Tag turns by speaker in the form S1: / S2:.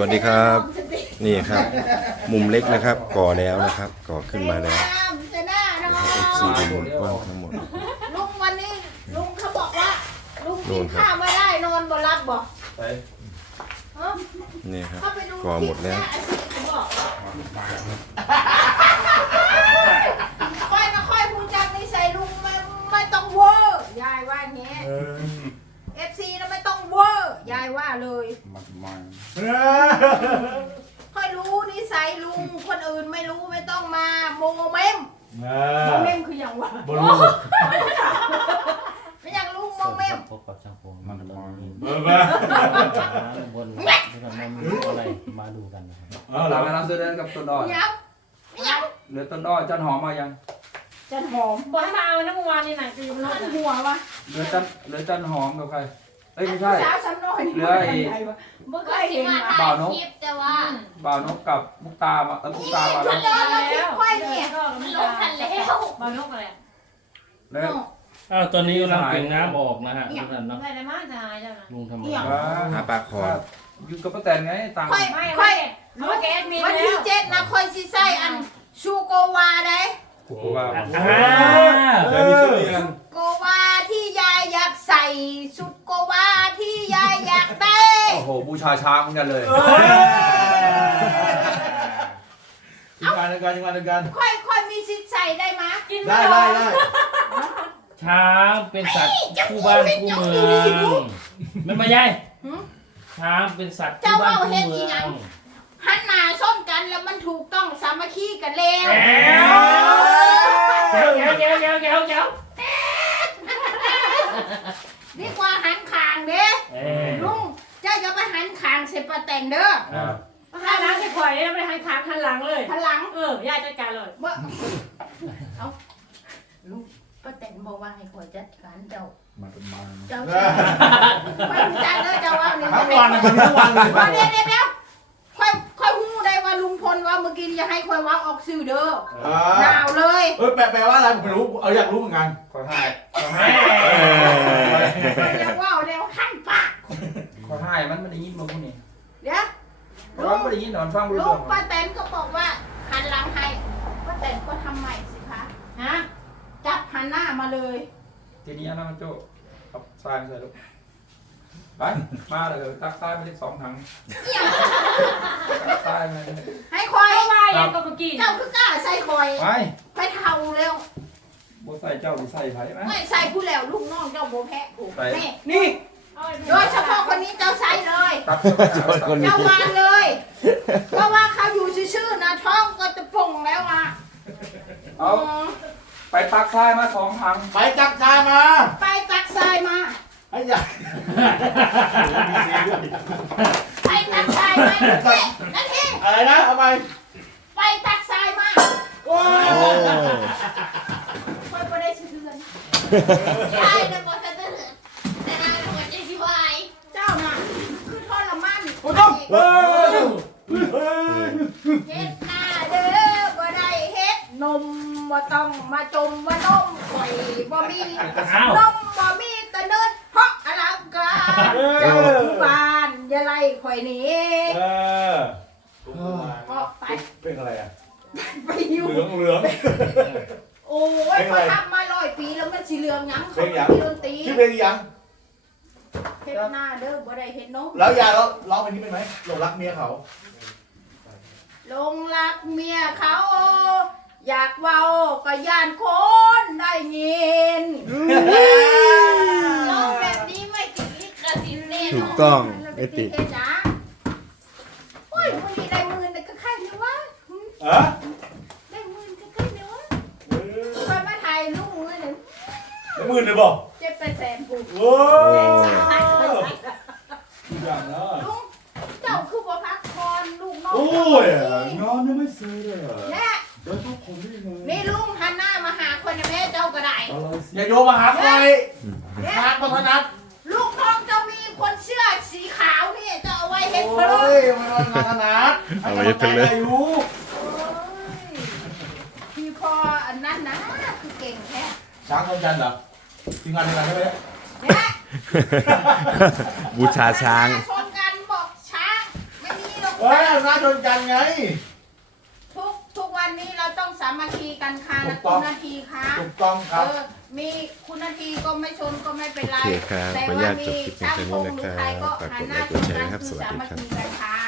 S1: วัสดีครับนี่ครับมุมเล็กนะครับก่อแล้วนะครับก่อขึ้นมาแล้วFC ดูมุมกว้างทั้งหมด
S2: ลุงวันนี้ลุงเขาบอกว่าลุง
S1: โน่
S2: กิ
S1: น
S2: น
S1: ครับ
S2: ข้าวไม่ได้นอนบ่รับบ่
S3: ไป
S1: นี่ครับ
S2: เข้าไปดู
S1: ก่อหมดแล้ว
S2: ค่อยนะค่อยพูดจังนี่ใส่ลุงไม่ต้องเวอร์ยายว่าอย่างเงี้ย FC นะไม่ต้องเวอร์ยายว่าเลย
S3: มัน
S2: ค่อยรู้นิสัยลุงคนอื่นไม่รู้ไม่ต้องมาโมเมมโมเมมคืออย่างวะ
S3: บอลลูน
S2: ไม่อย่างลุงโมเมม
S4: พบกับช่างผม
S3: มัน
S4: ต
S3: มั
S4: อน
S3: น
S4: นี้
S3: บ้า
S4: บนที่ทำให้มีอะไรมาดูกันนะครับ
S3: เรากำลังเดินกับต้นอ้อ
S2: เดี๋ยวไม่อย่าง
S3: เหลือต้นอ้อจันหอมมายัง
S2: จันหอม
S5: บอกให้มาเอานะเมื่อวานนี่หนังตีมัน
S2: ท่าน
S5: รถ
S2: หัววะ
S3: เหลือจันหอมกับใครเอ้ยไม่ใช่
S2: สาวสำน้อย
S3: เหลือไอ้
S2: เมื่อเคยเห็นมา
S3: บ่าวนก
S6: คลิปแต่ว่า
S3: บ่าวนกกับมุกตามามุกตามา
S2: ชุ
S3: แล้
S2: ด
S3: ว
S2: เดินมาคิดค่อยเนี่ย
S6: มันลงทันแล้ว
S5: บานกอะไร
S3: แล้ว
S4: อ้าวตอนนี้กำลังเก่งน้ำออกนะฮะทุกท่านเนาะ
S5: ได้ได้มากจะหายเจ้านะ
S4: ลุงทำอะไร
S1: หาปลาคอน
S3: อยู่กับป้าแตนไงตัง
S2: ค่อย
S5: ไม่
S2: ค่อย
S5: รู้ว่าแกแอดมิน
S2: วัน
S5: แล้
S2: ที่
S5: ว
S2: 7นะค่อยสิใส่อันชูโกวาได้
S3: กูว่า
S1: เคยมีชื่อยัง
S2: โกวาที่ยายอยากใส่ชุดโกวาที่ยายอยากได้
S3: โอ้โหบูชาช้างเหมือนกันเลยทีมงานเดียวกันทีมงานเดียวกัน
S2: ค่อยมีสิทธิ์ใส่ได้มะ
S5: กิน
S3: ได้
S4: ช้างเป็นสัตว์คู่บ้านคู่เมืองไม่มาใหญ่ช้างเป็นสัตว์คู่บ้านคู่เมือง
S2: หันหน้าส้นกันแล้วมันถูกต้องสามัคคีกันแล้ว
S4: แก้วแก้วแก้วแก้วแก้ว
S2: ดีกว่าหันคางเด้ลุงเจ้าอย่าไปหันคางเสปะแต่งเด้อ
S5: หันหลังจะข่อยเลยไม่ให้ขาหันหลังเลย
S2: พลัง
S5: ย่าจัดการเลย
S2: ว่าเอาลุงป้าแต่งบอกว่าให้คอยจัดการเจ้า
S3: มาเป็นมา
S2: เจ้าไม่รู้จักเด้อเจ้าว่าเนี่ย
S3: ทั้งวันทั้งวันเลย
S2: เดี๋ยวค่อยหู้ได้ว่าลุงพลว่าเมื่อกี้อย่าให้ค่อยว่าออกสื่อเด้อหนาวเลย
S7: แปลว่าอะไรผมไม่รู้เอาอยากรู้เหมือนกัน
S3: ขอให้
S2: อย่าว่าเดี๋ยวขั้นปาก
S3: ขอให้มันไม่ได้ยินมาพวกนี้
S2: เดี๋ยว
S3: มันไม่ได้ยินนอนฟังรู้
S2: ลุ
S3: เรื่อง
S2: งป้าแตนก็บอกว่าหันหลังให้ป้าแตนก็ทำใหม่สิคะ
S5: ฮะ
S2: จับหันหน้ามาเลย
S3: ทีนี้นะมันโจ้เอาทรายมาใส่ลูกไปมาเลยตักทรายไปที่2 ถังตักทรายมา
S2: ให้คอย
S5: เข้ามายังกับเมื่อกี้
S2: เจ้าคือกล้าใส่คอย
S3: ไป
S2: ไปเท่าเร็ว
S3: บ่ใส่เจ้าหรือใส่ไผ่ไหม
S2: ไม่ใส่ผู้แล้วลูกน้องเจ้าโบแพะผูก
S3: ใส่
S2: นี่
S3: นี่
S2: โดยเฉพาะคนนี้เจ้าใส่เลย
S3: ตัก
S1: คนนี้
S2: เจ้าวางเลย เพราะว่าเขาอยู่ชื่อๆนะท้องก็จะป่งแล้วอ่ะ
S3: เอาไปตักทรายมา2 ถัง
S7: ไปจับชายมา
S2: ไปตักทรายมา
S7: ไอ้ยา
S2: ไปตักทรายมานั่นเอง
S7: อะไรนะเอาไป
S2: ไปตักทรายมา
S7: โอ้ย
S1: โอ้
S2: คอยไปได้ชื่อเดือน
S6: ใช่แต่บอกจะตื่นแต่นางหัวใจชิวาย
S2: เจ้าน่ะคือทรมาน
S7: โอ้ต้องเฮ้ย
S2: เฮ็ดหน้าเด้อบ่ได้เฮ็ดนมบ่ต้องมาจมว่านมข่อยบ่มี
S4: อ้าวน
S2: มบ่มีแต่เนินเพราะอลังการเจ้าผู้บ้านอย่าไล่ข่อยหนี ออกไป
S7: เป็นอะไรอ่ะ
S2: ไปอยู่
S7: เหลือง
S2: โอ้ยเขาทำมา100 ปีแล้วมันสีเหลืองหยังเขา
S7: เพลงหยัง
S2: ไม่ดนตรี
S7: ชื่อเพลงยัง
S2: เฮ็ดหน้าเด้อบ่ได้เฮ็ดนม
S7: แล้วยาร้องเพลงนี้เป็นไหมหลงรักเมียเขา
S2: ลงรักเมียเขา อยากเว้าก็ย่านคนได้ยิน
S6: ร้องแบบนี้ไม่ติดลิขสิทธิ์แน่น
S1: ถู
S6: อก น
S1: ต้องไม่ติด
S2: เฮ็ดหยังโอ้ยมันมีได้หมื่นแต่ก็ใครเนี่ยวะ
S7: เออ
S2: ได้หมื่นก็ใครเนี่ยวะคอยมาถ่ายลูกมือหนึ่ง
S7: มือเลยบอก
S2: 700,000ผูก
S7: โอ้
S3: อย่างนะ
S2: ลุงเจ้าคือบ่พักผ่อนลูกน้อง
S7: โอ้ยนอนยังไม่ซื้อเลย
S2: แน่
S7: เดี๋ยวทุกคนได้เลย
S2: นี่ลุงหันหน้ามาหาคนในแม่เจ้าก็ได้
S7: อย่าโยมมาหาใคร
S2: เนี่ย
S7: หาประธนัด
S2: ลูกน้องเจ้ามีคนเสื้อสีขาวนี่เจะเอาไว้เห็น
S7: โอ้
S2: เพลิ
S7: ยมานอนงานธนัด
S1: เอาไว้เพิ่นเลย
S7: อยู่
S2: พี่พออันนั้นนะคือเก่งแท้
S7: ช้างคนจันทร์เหรอทีมงานเดียวกันใช่ไหม
S2: เนี่ย
S1: บูชาช้าง
S2: ชนกันบอกช้างไม่มีหรอก
S7: หน้าชนกันไง
S2: ทุกวันนี้เราต้องสามัคคีกันค่ะ
S7: ถู
S2: นะ
S7: กต้
S2: คุ
S7: อง
S2: ณนาทีค่ะ
S7: ถูกต้องครับ
S2: มีคุณนาทีก็ไม่ชนก็ไม่เป็นไร
S1: โอเคครับ
S2: แต่
S1: ขออนุ
S2: ว่า
S1: ญาตจ
S2: มี
S1: บคลิปเพียง
S2: ช่าง
S1: แค่
S2: พ
S1: นี้
S2: ง
S1: นะ
S2: หรื
S1: ค
S2: อ
S1: รับ
S2: ใครก็
S1: ฝาก
S2: หั
S1: ก
S2: น
S1: ด
S2: ห
S1: ไล
S2: น้า
S1: ค์ก
S2: ช
S1: ด
S2: น
S1: แชร์
S2: กัน
S1: นะครับ
S2: คื
S1: ส
S2: อ
S1: วัส
S2: สา
S1: ดี
S2: มัค
S1: ครับ
S2: คีกันค่ะ